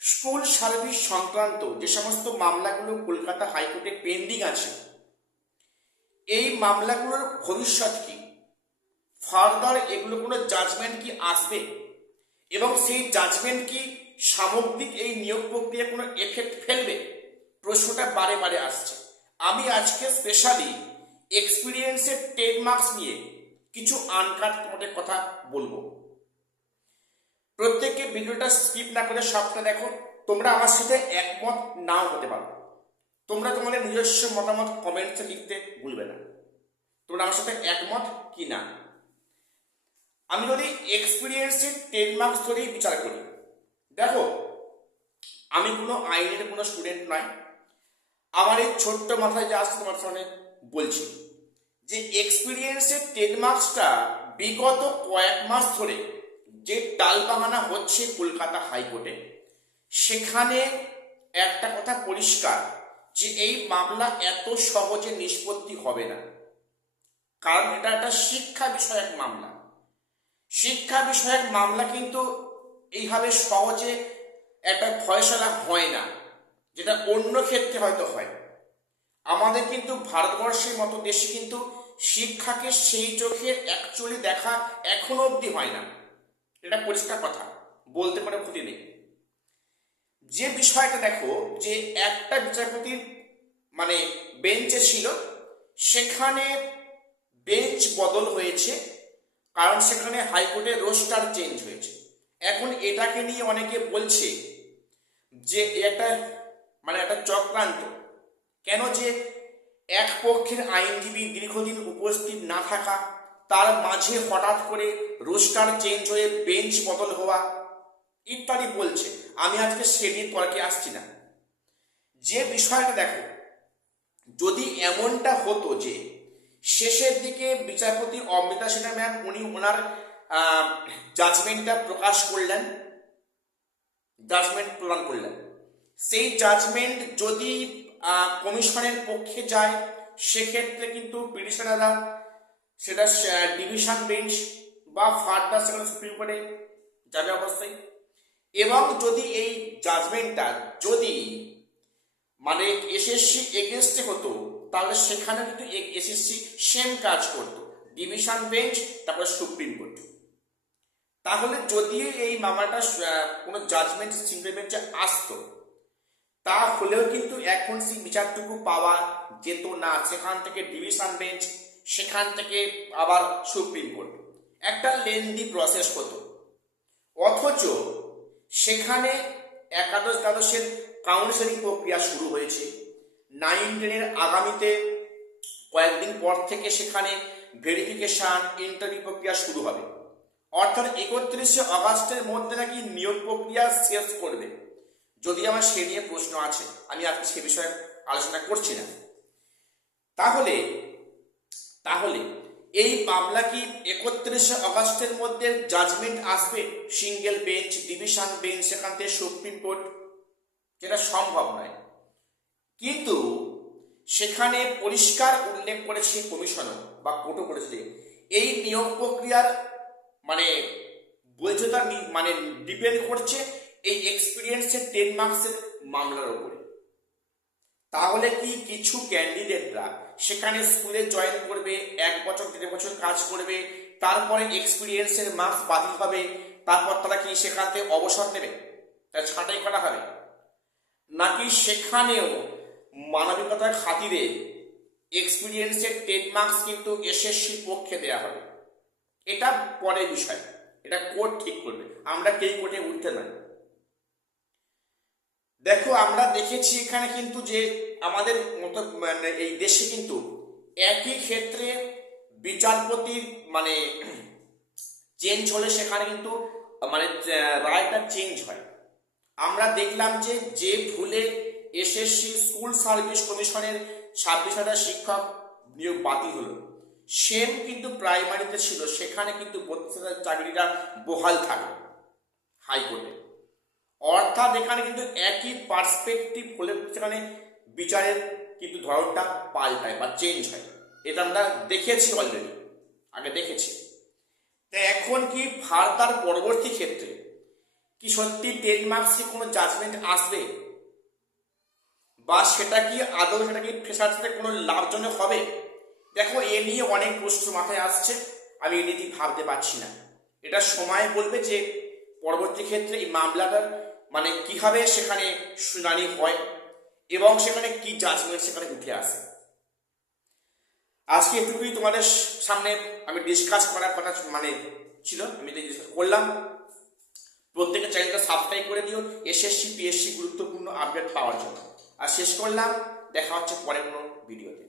School service সংক্রান্ত যে সমস্ত মামলাগুলো কলকাতা হাইকোর্টে পেন্ডিং আছে, এই মামলাগুলোর ভবিষ্যৎ কি, ফার্দার এগুলো কোনো জাজমেন্ট কি আসবে এবং সেই জাজমেন্ট কি সামগ্রিক এই নিয়োগ প্রক্রিয়া কোনো এফেক্ট ফেলবে, প্রশ্নটা বারে বারে আসছে। আমি আজকে স্পেশালি এক্সপিরিয়েন্সের 10 মার্কস নিয়ে কিছু আনকাট তোমাদের কথা বলবো। প্রত্যেককে ভিডিওটা স্কিপ না করে সবটা দেখো। তোমরা আমার সাথে একমত নাও হতে পারো, তোমরা তোমাদের নিজস্ব মতামত কমেন্টসে লিখতে ভুলবে না, তোমরা আমার সাথে একমত কি না। আমি যদি এক্সপিরিয়েন্সের 10 মার্কস ধরেই বিচার করি, দেখো আমি কোনো আইনের কোনো স্টুডেন্ট নয়, আমার এই ছোট্ট মাথায় যা আসছে তোমার সামনে বলছি যে এক্সপিরিয়েন্সের 10 মার্কসটা বিগত কয়েক মাস ধরে যে টালবাহানা হচ্ছে কলকাতা হাইকোর্টে, সেখানে একটা কথা পরিষ্কার যে এই মামলা এত সহজে নিষ্পত্তি হবে না। কারণ এটা একটা শিক্ষা বিষয়ক মামলা। শিক্ষা বিষয়ক মামলা কিন্তু এইভাবে সহজে একটা ফয়সালা হয় না, যেটা অন্য ক্ষেত্রে হয়তো হয়। আমাদের কিন্তু ভারতবর্ষের মতো দেশে কিন্তু শিক্ষাকে সেই চোখে অ্যাকচুয়ালি দেখা এখনো অবধি হয় না। এটা পরিষ্কার কথা, বলতে পারে ক্ষতি নেই। যে বিষয়টা দেখো যে একটা বিচারপতির মানে বেঞ্চে ছিল, সেখানে বেঞ্চ বদল হয়েছে, কারণ সেখানে হাইকোর্টের রোস্টার চেঞ্জ হয়েছে। এখন এটাকে নিয়ে অনেকে বলছে যে এটা একটা চক্রান্ত। কেন? যে এক পক্ষের আইনজীবী দীর্ঘদিন উপস্থিত না থাকা, তার মাঝে হঠাৎ করে রোস্টার চেঞ্জ হয়ে বেঞ্চ বদল হওয়া ইত্যাদি বলছে। আমি আজকে সেদিন তর্কে আসছি না। যে বিষয়টা দেখো, যদি এমনটা হতো যে শেষের দিকে বিচারপতি অমৃতা সিনহা ম্যাম উনি ওনার জাজমেন্টটা প্রকাশ করলেন, জাজমেন্ট প্রদান করলেন, সেই জাজমেন্ট যদি কমিশনের পক্ষে যায়, সেক্ষেত্রে কিন্তু পিটিশনাররা সেটা ডিভিশন বেঞ্চ বা ফার্দার সেখানে সুপ্রিম কোর্টে যাবে অবশ্যই। এবং যদি এই জাজমেন্টটা যদি এসএসসি এগেনস্টে হতো, তাহলে সেখানে কিন্তু এসএসসি সেম কাজ করতো, ডিভিশন বেঞ্চ তারপর সুপ্রিম কোর্ট। তাহলে যদি এই মামলাটা কোনো জাজমেন্ট সিঙ্গেল বেঞ্চে আসতো, তাহলেও কিন্তু এখন সেই বিচারটুকু পাওয়া যেত না। সেখান থেকে ডিভিশন বেঞ্চ, সেখান থেকে আবার সুপ্রিম কোর্ট, একটা লেন্দি প্রসেস হতো। অথচ সেখানে একাদশ দ্বাদশের কাউন্সেলিং প্রক্রিয়া শুরু হয়েছে, 9-10-এর আগামীতে কয়েকদিন পর থেকে সেখানে ভেরিফিকেশন ইন্টারভিউ প্রক্রিয়া শুরু হবে। অর্থাৎ 31শে আগস্টের মধ্যে নাকি নিয়োগ প্রক্রিয়া শেষ করবে। যদি আমার সে নিয়ে প্রশ্ন আছে, আমি আজকে সে বিষয়ে আলোচনা করছি না। তাহলে তাহলে এই মামলা কি 31শে আগস্টের মধ্যে জাজমেন্ট আসবে, সিঙ্গেল বেঞ্চ, ডিভিশন বেঞ্চ, সেখান থেকে সুপ্রিম কোর্ট? যেটা সম্ভব নয়। কিন্তু সেখানে পরিষ্কার উল্লেখ করেছে কমিশনার বা কোর্টও করেছে যে এই নিয়োগ প্রক্রিয়ার বৈধতা ডিপেন্ড করছে এই এক্সপিরিয়েন্সের 10 মার্কসের মামলার উপরে। তাহলে কি কিছু ক্যান্ডিডেটরা সেখানে স্কুলে জয়েন করবে, 1 বছর 1.5 বছর কাজ করবে, তারপরে এক্সপিরিয়েন্সের মার্কস বাতিল হবে, তারপর তারা কি সেখান থেকে অবসর নেবে, তা ছাঁটাই করা হবে? নাকি সেখানেও মানবিকতার খাতিরে এক্সপিরিয়েন্সের 10 মার্কস কিন্তু এসএসসির পক্ষে দেওয়া হবে? এটা পরের বিষয়, এটা কোর্ট ঠিক করবে, আমরা কেই কোর্টে উঠতে নয়। দেখো আমরা দেখেছি এখানে কিন্তু যে আমাদের মতো এই দেশে কিন্তু একই ক্ষেত্রে বিচারপতির চেঞ্জ হলে সেখানে কিন্তু রায়টা চেঞ্জ হয়। আমরা দেখলাম যে যে ভুলে এসএসসি স্কুল সার্ভিস কমিশনের 26,000 শিক্ষক নিয়োগ বাতিল হলো, সেম কিন্তু প্রাইমারিতে ছিল, সেখানে কিন্তু 32,000 চাকরিরা বহাল থাকে হাইকোর্টে। অর্থাৎ এখানে কিন্তু একই পার্সপেক্টিভ হলে সেখানে বিচারের কিন্তু ধরনটা পাল্টায় বা চেঞ্জ হয়। এটা আমরা দেখেছি অলরেডি, আগে দেখেছি। তো এখন কি ফার্দার পরবর্তী ক্ষেত্রে কি সত্যি 10 মার্কসে কোনো জাজমেন্ট আসবে, বা সেটা কি আদৌ সেটা কি ফ্রেশার সাথে কোনো লাভজনক হবে? দেখো, এ নিয়ে অনেক প্রশ্ন মাথায় আসছে, আমি এ নিয়ে ভাবতে পারছি না। এটা সময় বলবে যে পরবর্তী ক্ষেত্রে এই মামলাটার মানে কিভাবে সেখানে শুনানি হয় এবং সেখানে কি জাজমেন্ট সেখানে উঠে আসে। আজকে এটুকুই তোমাদের সামনে আমি ডিসকাস করার কথা মানে ছিল, আমি ডিসকাস করলাম। প্রত্যেকের চ্যানেলটা সাবস্ক্রাইব করে দিও এসএসসি পিএসসি গুরুত্বপূর্ণ আপডেট পাওয়ার জন্য। আর শেষ করলাম, দেখা হচ্ছে পরের কোনো ভিডিওতে।